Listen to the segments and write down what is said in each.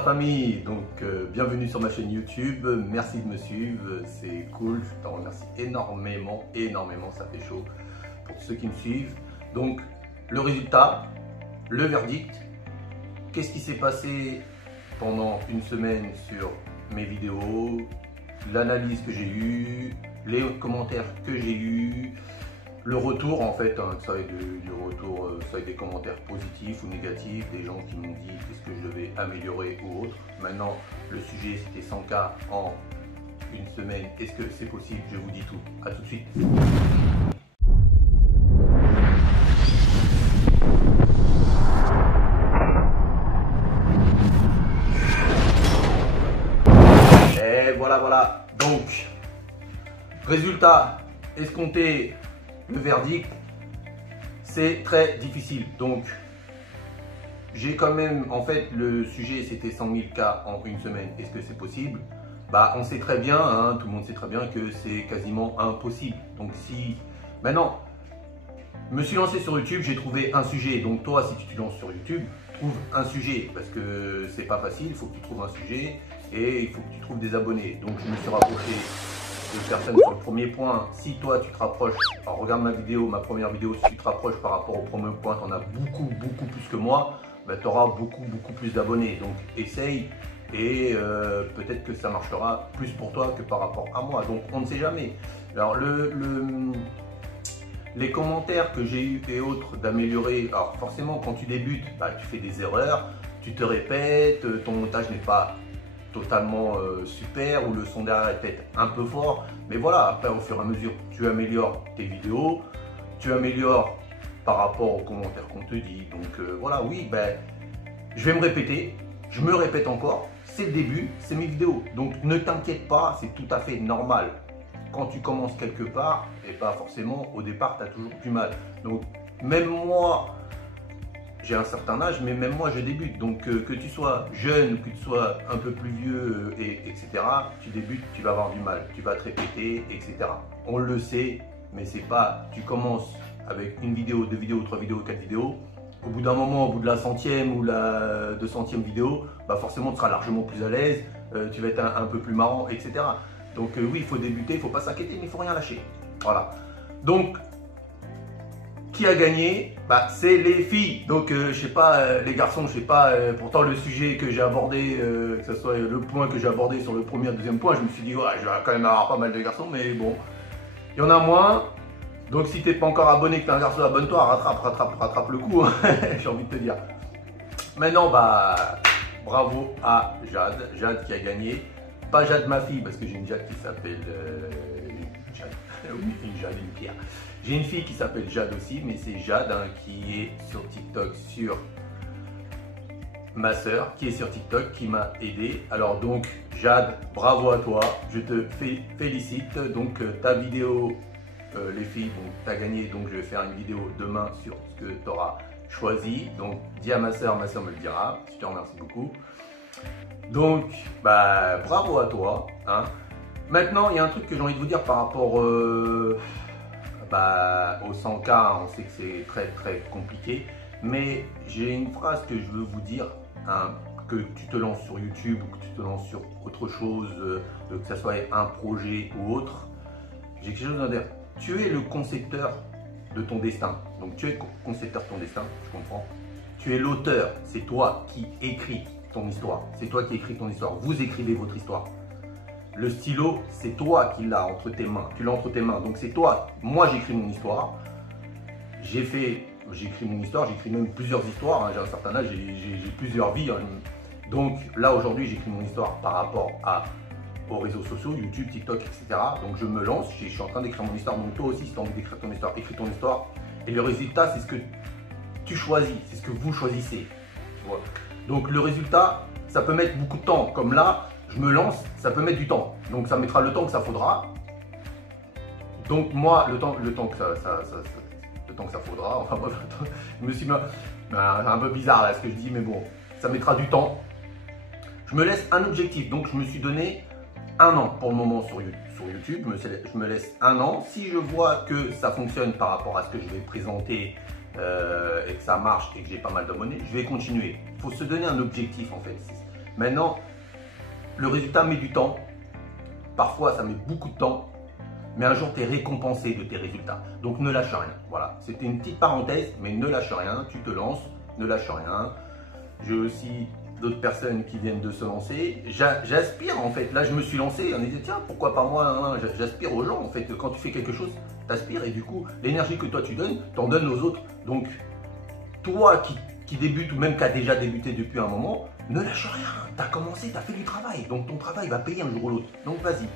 la famille, donc bienvenue sur ma chaîne YouTube, merci de me suivre, c'est cool, je t'en remercie énormément, ça fait chaud pour ceux qui me suivent. Donc le résultat, le verdict, qu'est-ce qui s'est passé pendant une semaine sur mes vidéos, l'analyse que j'ai eue, les commentaires que j'ai eus, le retour en fait, hein, ça va être du retour, ça va être des commentaires positifs ou négatifs, des gens qui m'ont dit qu'est-ce que je devais améliorer ou autre. Maintenant, le sujet c'était 100K en une semaine, est-ce que c'est possible? Je vous dis tout. À tout de suite. Et voilà. Donc, résultat escompté. Le verdict, c'est très difficile. Donc, j'ai quand même, en fait, le sujet, c'était 100 000 cas en une semaine. Est-ce que c'est possible? Bah, on sait très bien, hein, tout le monde sait très bien que c'est quasiment impossible. Donc, si maintenant, je me suis lancé sur YouTube, j'ai trouvé un sujet. Donc, toi, si tu te lances sur YouTube, trouve un sujet parce que c'est pas facile. Il faut que tu trouves un sujet et il faut que tu trouves des abonnés. Donc, je me suis rapproché de personnes sur le premier point. Si toi tu te rapproches, alors regarde ma vidéo, ma première vidéo, si tu te rapproches par rapport au premier point, tu en as beaucoup plus que moi, ben, tu auras beaucoup plus d'abonnés. Donc essaye et peut-être que ça marchera plus pour toi que par rapport à moi. Donc on ne sait jamais. Alors les commentaires que j'ai eu et autres d'améliorer, alors forcément quand tu débutes, bah, tu fais des erreurs, tu te répètes, ton montage n'est pas totalement super, ou le son derrière est peut-être un peu fort, mais voilà, après au fur et à mesure tu améliores tes vidéos, tu améliores par rapport aux commentaires qu'on te dit. Donc voilà, oui, ben je vais me répéter, je me répète encore, c'est le début, c'est mes vidéos, donc ne t'inquiète pas, c'est tout à fait normal. Quand tu commences quelque part, et pas forcément au départ tu as toujours du mal. Donc même moi, j'ai un certain âge, mais même moi je débute. Donc que tu sois jeune, que tu sois un peu plus vieux, etc. Tu débutes, tu vas avoir du mal, tu vas te répéter, etc. On le sait, mais c'est pas, tu commences avec une vidéo, deux vidéos, trois vidéos, quatre vidéos. Au bout d'un moment, au bout de la 100e ou la 200e vidéo, bah forcément tu seras largement plus à l'aise, tu vas être un peu plus marrant, etc. Donc oui, il faut débuter, il ne faut pas s'inquiéter, mais il ne faut rien lâcher. Voilà. Donc, qui a gagné? Bah, c'est les filles. Donc je sais pas, les garçons, je sais pas, pourtant le sujet que j'ai abordé, que ce soit le point que j'ai abordé sur le premier et le deuxième point, je me suis dit ouais, je vais quand même avoir pas mal de garçons, mais bon, il y en a moins. Donc si t'es pas encore abonné, que t'es un garçon, abonne-toi, rattrape le coup, hein, j'ai envie de te dire. Maintenant, bah bravo à Jade qui a gagné. Pas Jade ma fille, parce que j'ai une Jade qui s'appelle Jade. Oui, une Jade, une Pierre. J'ai une fille qui s'appelle Jade aussi, mais c'est Jade hein, qui est sur TikTok, sur ma soeur qui est sur TikTok, qui m'a aidé. Alors donc Jade, bravo à toi, je te félicite. Donc ta vidéo, les filles, tu as gagné, donc je vais faire une vidéo demain sur ce que tu auras choisi. Donc dis à ma soeur me le dira, je te remercie beaucoup. Donc bah bravo à toi. Hein. Maintenant, il y a un truc que j'ai envie de vous dire par rapport au 100K, on sait que c'est très compliqué, mais j'ai une phrase que je veux vous dire, hein, que tu te lances sur YouTube ou que tu te lances sur autre chose, que ce soit un projet ou autre, j'ai quelque chose à dire. Tu es le concepteur de ton destin, donc tu es concepteur de ton destin, je comprends. Tu es l'auteur, c'est toi qui écris ton histoire, c'est toi qui écris ton histoire, vous écrivez votre histoire. Le stylo, c'est toi qui l'as entre tes mains. Tu l'as entre tes mains. Donc c'est toi. Moi, j'écris mon histoire. J'écris mon histoire. J'écris même plusieurs histoires. Hein. J'ai un certain âge. J'ai plusieurs vies. Hein. Donc là, aujourd'hui, j'écris mon histoire par rapport aux réseaux sociaux, YouTube, TikTok, etc. Donc je me lance. Je suis en train d'écrire mon histoire. Donc toi aussi, si tu as envie d'écrire ton histoire, écris ton histoire. Et le résultat, c'est ce que tu choisis. C'est ce que vous choisissez. Voilà. Donc le résultat, ça peut mettre beaucoup de temps. Comme là, je me lance, ça peut mettre du temps. Donc ça mettra le temps que ça faudra. Donc moi, le temps que ça faudra, enfin bref, je me suis mis un peu bizarre là ce que je dis, mais bon, ça mettra du temps. Je me laisse un objectif, donc je me suis donné un an pour le moment sur YouTube. Je me laisse un an. Si je vois que ça fonctionne par rapport à ce que je vais présenter et que ça marche et que j'ai pas mal d'abonnés, je vais continuer. Il faut se donner un objectif en fait. Maintenant, le résultat met du temps. Parfois, ça met beaucoup de temps. Mais un jour, tu es récompensé de tes résultats. Donc, ne lâche rien. Voilà, c'était une petite parenthèse, mais ne lâche rien. Tu te lances, ne lâche rien. J'ai aussi d'autres personnes qui viennent de se lancer. J'aspire, en fait. Là, je me suis lancé. On disait, tiens, pourquoi pas moi, hein. J'aspire aux gens, en fait. Quand tu fais quelque chose, tu aspires. Et du coup, l'énergie que toi, tu donnes, t'en donnes aux autres. Donc, toi qui débute ou même qui a déjà débuté depuis un moment, ne lâche rien. Tu as commencé, tu as fait du travail. Donc, ton travail va payer un jour ou l'autre. Donc, vas-y.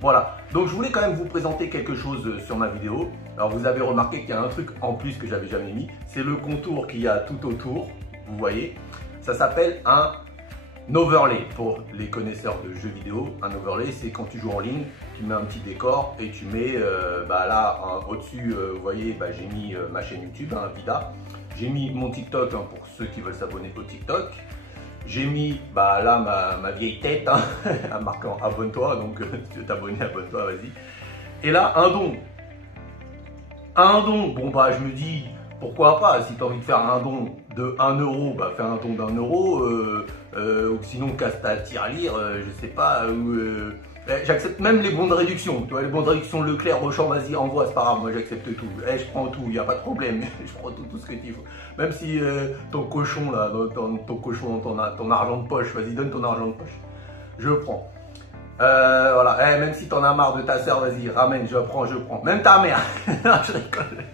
Voilà, donc je voulais quand même vous présenter quelque chose sur ma vidéo. Alors vous avez remarqué qu'il y a un truc en plus que j'avais jamais mis, c'est le contour qu'il y a tout autour, vous voyez. Ça s'appelle un overlay pour les connaisseurs de jeux vidéo. Un overlay, c'est quand tu joues en ligne, tu mets un petit décor et tu mets là au-dessus, vous voyez, j'ai mis ma chaîne YouTube, Vida. J'ai mis mon TikTok pour ceux qui veulent s'abonner au TikTok. J'ai mis là ma vieille tête en marquant abonne-toi, donc si tu veux t'abonner, abonne-toi, vas-y. Et là, un don. Un don, bon je me dis, pourquoi pas, si tu as envie de faire un don de 1 euro, fais un don d'1 euro, ou sinon casse ta tirelire, je sais pas, j'accepte même les bons de réduction, tu vois, les bons de réduction Leclerc, Auchan, vas-y, envoie, c'est pas grave, moi j'accepte tout, je prends tout, il n'y a pas de problème, je prends tout ce que tu faut. Même si ton cochon là, ton argent de poche, vas-y, donne ton argent de poche, je prends. Voilà, même si t'en as marre de ta soeur, vas-y, ramène, je prends, même ta mère, non, je rigole,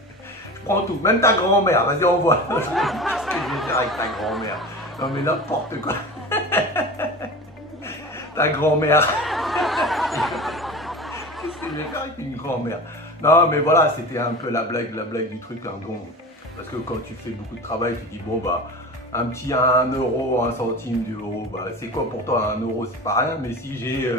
je prends tout, même ta grand-mère, vas-y, envoie. Qu'est-ce que je vais faire avec ta grand-mère? Non mais n'importe quoi. Ta grand-mère. Qu'est-ce que je vais faire avec une grand-mère? Non mais voilà, c'était un peu la blague du truc, un don. Parce que quand tu fais beaucoup de travail, tu dis bon un petit 1 euro, 1 centime d'euro, c'est quoi pour toi 1 euro, c'est pas rien, mais si j'ai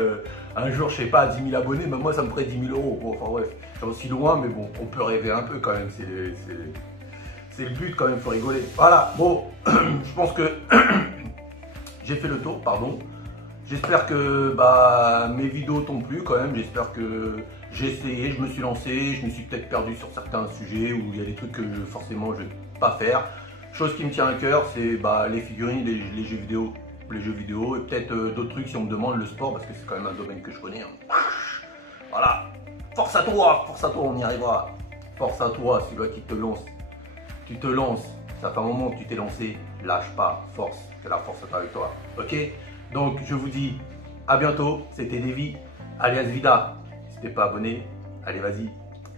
un jour, je sais pas, 10 000 abonnés, moi ça me ferait 10 000 euros. Bon, enfin bref, j'en suis loin, mais bon, on peut rêver un peu quand même, c'est le but quand même, faut rigoler. Voilà, bon, je pense que j'ai fait le tour, pardon. J'espère que mes vidéos t'ont plu quand même, j'espère que j'ai essayé, je me suis lancé, je me suis peut-être perdu sur certains sujets où il y a des trucs que forcément je ne vais pas faire. Chose qui me tient à cœur, c'est les figurines, les jeux vidéo, et peut-être d'autres trucs si on me demande, le sport, parce que c'est quand même un domaine que je connais. Hein. Voilà, force à toi, on y arrivera. Force à toi, celui-là qui te lance. Tu te lances, ça fait un moment que tu t'es lancé, lâche pas, force, que la force est avec toi, ok? Donc je vous dis à bientôt, c'était Davy, alias Vida. Si t'es pas abonné, allez vas-y,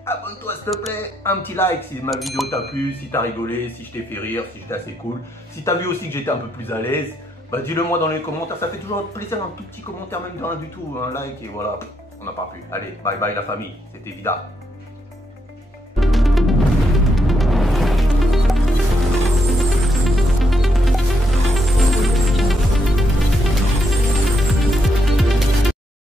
abonne-toi s'il te plaît, un petit like si ma vidéo t'a plu, si t'as rigolé, si je t'ai fait rire, si j'étais assez cool. Si t'as vu aussi que j'étais un peu plus à l'aise, dis-le moi dans les commentaires, ça fait toujours plaisir, un tout petit commentaire, même de rien du tout, un like et voilà, on n'en parle plus. Allez, bye bye la famille, c'était Vida.